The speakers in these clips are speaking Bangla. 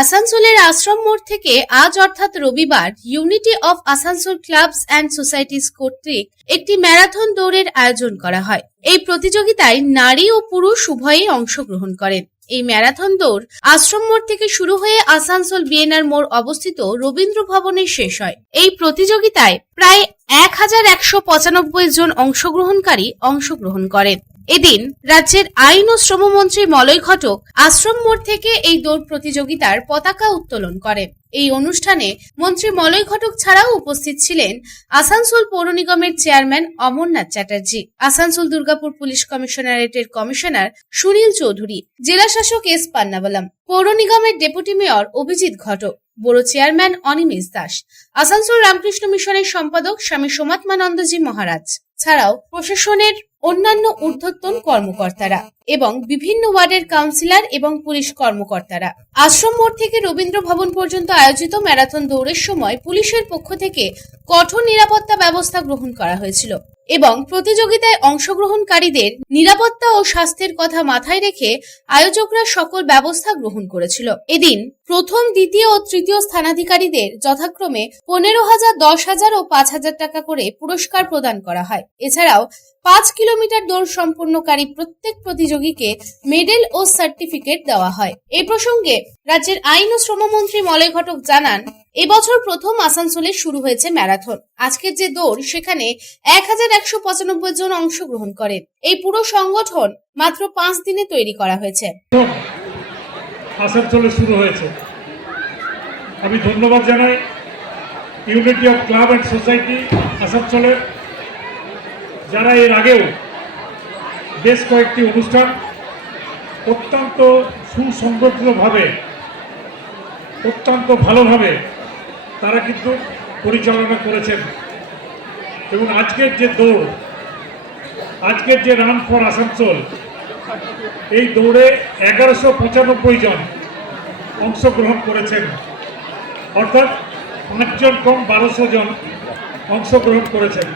আসানসোলের আশ্রম মোড় থেকে আজ অর্থাৎ রবিবার unity of Asansol clubs and societies কর্তৃক একটি ম্যারাথন দৌড়ের আয়োজন করা হয়। এই প্রতিযোগিতায় নারী ও পুরুষ উভয়েই অংশগ্রহণ করেন। এই ম্যারাথন দৌড় আশ্রম মোড় থেকে শুরু হয়ে আসানসোল বিএনআর মোড় অবস্থিত রবীন্দ্র ভবনে শেষ হয়। এই প্রতিযোগিতায় প্রায় 1195 জন অংশগ্রহণ করেন। এদিন রাজ্যের আইন ও শ্রমমন্ত্রী মলয় ঘটক আশ্রম মোড় থেকে এই দৌড় প্রতিযোগিতার পতাকা উত্তোলন করেন। এই অনুষ্ঠানে মন্ত্রী মলয় ঘটক ছাড়াও উপস্থিত ছিলেন আসানসোল পৌর নিগমের চেয়ারম্যান অমরনাথ চ্যাটার্জি, আসানসোল দুর্গাপুর পুলিশ কমিশনারেটের কমিশনার সুনীল চৌধুরী, জেলা শাসক এস পান্নাবালাম, পৌর নিগমের ডেপুটি মেয়র অভিজিৎ ঘটক, বড় চেয়ারম্যান অনিমেষ দাস, আসানসোল রামকৃষ্ণ মিশনের সম্পাদক স্বামী সোমাত্মানন্দজি মহারাজ ছাড়াও প্রশাসনের অন্যান্য ঊর্ধ্বতন কর্মকর্তারা এবং বিভিন্ন ওয়ার্ডের কাউন্সিলর এবং পুলিশ কর্মকর্তারা। আশ্রম মোড় থেকে রবীন্দ্র ভবন পর্যন্ত আয়োজিত ম্যারাথন দৌড়ের সময় পুলিশের পক্ষ থেকে কঠোর নিরাপত্তা ব্যবস্থা গ্রহণ করা হয়েছিল এবং প্রতিযোগিতায় অংশগ্রহণকারীদের নিরাপত্তা ও স্বাস্থ্যের কথা মাথায় রেখে আয়োজকরা সকল ব্যবস্থা গ্রহণ করেছিল। এদিন প্রথম, দ্বিতীয় ও তৃতীয় স্থানাধিকারীদের যথাক্রমে 15,000, 10,000 ও 5,000 টাকা করে পুরস্কার প্রদান করা হয়। এছাড়াও 5 কিলোমিটার দৌড় সম্পন্নকারী প্রত্যেক প্রতিযোগীকে মেডেল ও সার্টিফিকেট দেওয়া হয়। এই প্রসঙ্গে রাজ্যের আইন ও শ্রমমন্ত্রী মলয় ঘটক জানান, এবছর প্রথম আসানসোলে শুরু হয়েছে ম্যারাথন। আজকের যে দৌড় সেখানে 1195 জন অংশগ্রহণ করেন। এই পুরো সংগঠন মাত্র 5 দিনে তৈরি করা হয়েছে। আসানসোলে শুরু হয়েছে। আমি ধন্যবাদ জানাই unity of club and society আসানসোলের, যারা এর আগেও বেশ কয়েকটি অনুষ্ঠান অত্যন্ত সুসংগঠিতভাবে, অত্যন্ত ভালোভাবে তারা কিন্তু পরিচালনা করেছেন। এবং আজকের যে দৌড়, আজকের যে রান ফর আসানসোল, এই দৌড়ে 1195 জন অংশগ্রহণ করেছেন, অর্থাৎ 5 জন কম 1200 জন অংশগ্রহণ করেছেন।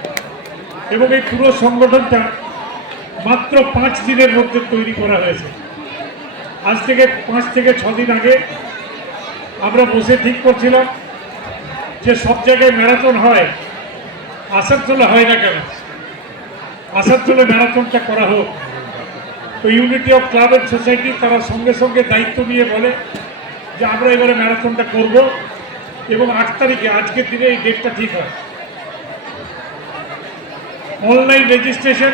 এবং এই পুরো সংগঠনটা মাত্র 5 দিনের মধ্যে তৈরি করা হয়েছে। আজ থেকে 5 থেকে 6 দিন আগে আমরা বসে ঠিক করছিলাম যে সব জায়গায় ম্যারাথন হয়, আসানসোলে হয় না কেন, আসানসোলে ম্যারাথনটা করা হোক। তো unity of club and society তারা সঙ্গে সঙ্গে দায়িত্ব নিয়ে বলে যে আমরা এবারে ম্যারাথনটা করব এবং 8 তারিখে, আজকের দিনে এই ডেটটা ঠিক হয়। অনলাইন রেজিস্ট্রেশন,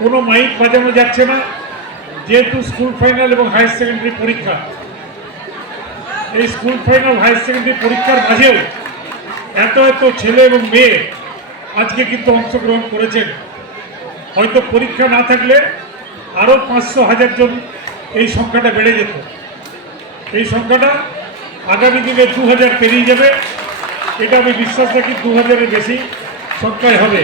কোনো মাইক বাজানো যাচ্ছে না, যেহেতু স্কুল ফাইনাল এবং হায়ার সেকেন্ডারি পরীক্ষা। এই স্কুল ফাইনাল হায়ার সেকেন্ডারি পরীক্ষার মাঝেও এত এত ছেলে এবং মেয়ে আজকে কিন্তু অংশগ্রহণ করেছেন। হয়তো পরীক্ষা না থাকলে আরও 500,000 জন এই সংখ্যাটা বেড়ে যেত। এই সংখ্যাটা আগামী দিনে 2000 পেরিয়ে যাবে। এটা আমি বিশ্বাস রাখি 2000-এর বেশি সংখ্যায় হবে।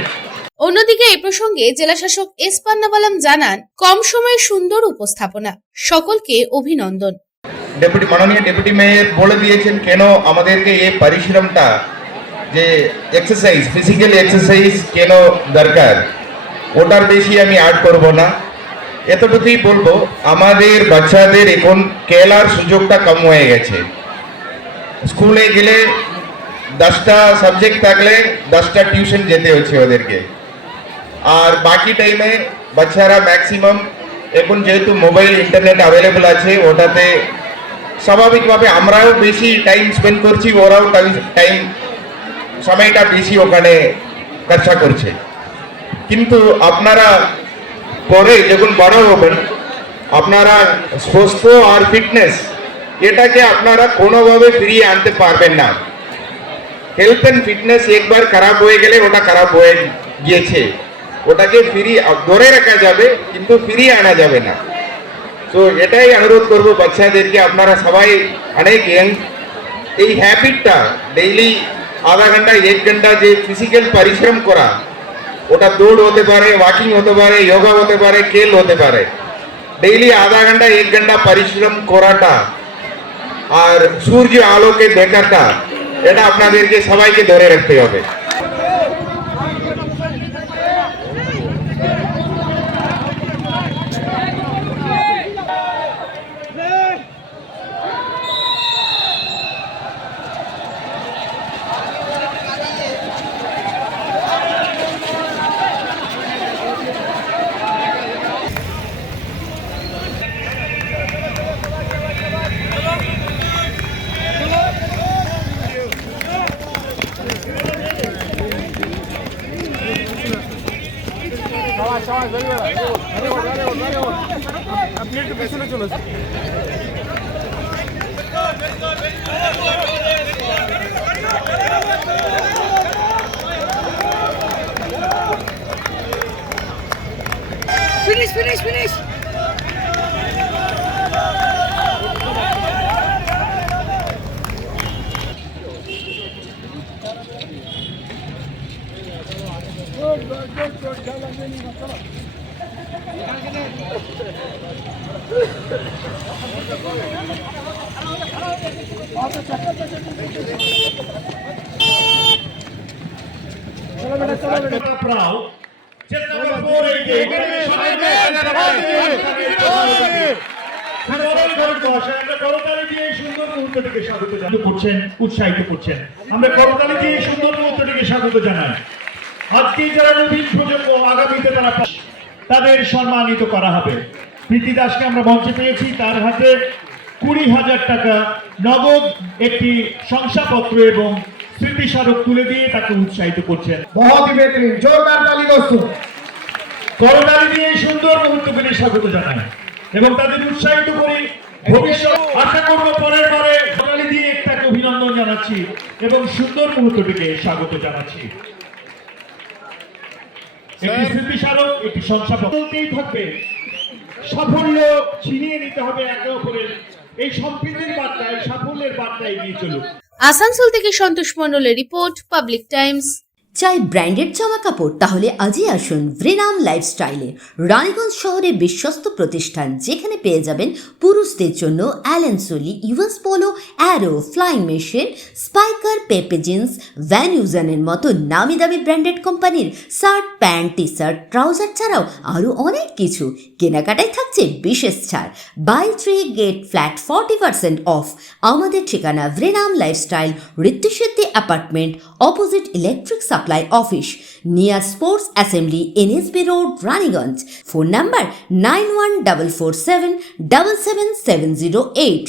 অন্যদিকে এই প্রসঙ্গে জেলা শাসক এস পান্নাবালাম জানান, কম সময়ে সুন্দর উপস্থাপনা, সকলকে অভিনন্দন। মাননীয় ডেপুটি মেয়র বলে দিয়েছেন কেন আমাদেরকে এই পরিশ্রমটা, যে এক্সারসাইজ, ফিজিক্যাল এক্সারসাইজ কেন দরকার, ওটার বেশি আমি অ্যাড করব না। এতটুকুই বলবো, আমাদের বাচ্চাদের এখন খেলার সুযোগটা কম হয়ে গেছে। স্কুলে গেলে 10টা সাবজেক্ট থাকলে 10টা টিউশন যেতে হচ্ছে ওদেরকে, আর বাকি টাইমে বাচ্চারা ম্যাক্সিমাম এখন যেহেতু মোবাইল ইন্টারনেট অ্যাভেলেবল আছে, ওটাতে স্বাভাবিকভাবে আমরাও বেশি টাইম স্পেন্ড করছি, ওরাও সময়টা বেশি ওখানে খরচা করছে। কিন্তু আপনারা পরে যখন বড় হবেন, আপনারা স্বাস্থ্য আর ফিটনেস এটাকে আপনারা কোনোভাবে ফিরিয়ে আনতে পারবেন না। হেলথ অ্যান্ড ফিটনেস একবার খারাপ হয়ে গেলে ওটা খারাপ হয়ে গিয়েছে, ওটাকে ধরে রাখা যাবে কিন্তু ফিরিয়ে আনা যাবে না। তো এটাই অনুরোধ করবো বাচ্চাদেরকে, আপনারা সবাই অনেক ইয়াং, এই হ্যাবিটটা ডেইলি আধা ঘন্টা 1 ঘন্টা যে ফিজিক্যাল পরিশ্রম করা, ওটা দৌড় হতে পারে, ওয়াকিং হতে পারে, যোগা হতে পারে, খেল হতে পারে, ডেইলি আধা ঘন্টা 1 ঘন্টা পরিশ্রম করাটা আর সূর্য আলোকে দেখাটা, এটা আপনাদেরকে সবাইকে ধরে রাখতে হবে। আপনি একটু পেছনে চলে যান। Finish! Proud. Just number 488. উৎসাহিত করছেন আমরা করতালি দিয়ে এই সুন্দর মুহূর্তটিকে স্বাগত জানাই। আজকে যারা নবীন প্রজন্ম আগামীতে তাদের সম্মানিত করা হবে। প্রীতি দাসকে আমরা মঞ্চে পেয়েছি, তার হাতে 20,000 টাকা নগদ একটি শংসাপত্র এবং স্মৃতিস্মারক তুলে দিয়ে তাকে উৎসাহিত করছেন। बहुत ही बेहतरीन जोरदार ताली दोस्तों। করতালি দিয়ে এই সুন্দর মুহূর্তকে স্বাগত জানাই এবং তাদের উৎসাহিত করি। ভবিষ্যৎ আশা করব পরের বারে করতালি দিয়ে তাকে অভিনন্দন জানাচ্ছি এবং সুন্দর মুহূর্তটিকে স্বাগত জানাচ্ছি। একটি স্মৃতিস্মারক, একটি শংসাপত্র চলতেই থাকবে। সাফল্য ছিনিয়ে নিতে হবে একে অপরের। এই সম্প্রীতির বার্তা, এই সাফল্যের বার্তা এগিয়ে চলুক। আসানসোল থেকে সন্তোষ মণ্ডলের রিপোর্ট, পাবলিক টাইমস। চাই ব্র্যান্ডেড জামা কাপড়? তাহলে আজই আসুন ভ্রেনাম লাইফস্টাইলে। রানীগঞ্জ শহরে বিশ্বস্ত প্রতিষ্ঠান, যেখানে পেয়ে যাবেন পুরুষদের জন্য Allen Solly, US Polo, Arrow, Flying Machine, Spykar, Pepe Jeans, Van ইউজানের মতো নামি দামি ব্র্যান্ডেড কোম্পানির shirt, pant, T shirt, trouser ছাড়াও আরও অনেক কিছু। কেনাকাটায় থাকছে বিশেষ ছাড়। Buy 3 get flat 40% off. আমাদের ঠিকানা ভ্রেনাম lifestyle, Ritusiddhi apartment, opposite electric supply office, near sports assembly, NSB road, Raniganj. Phone number 9144777708।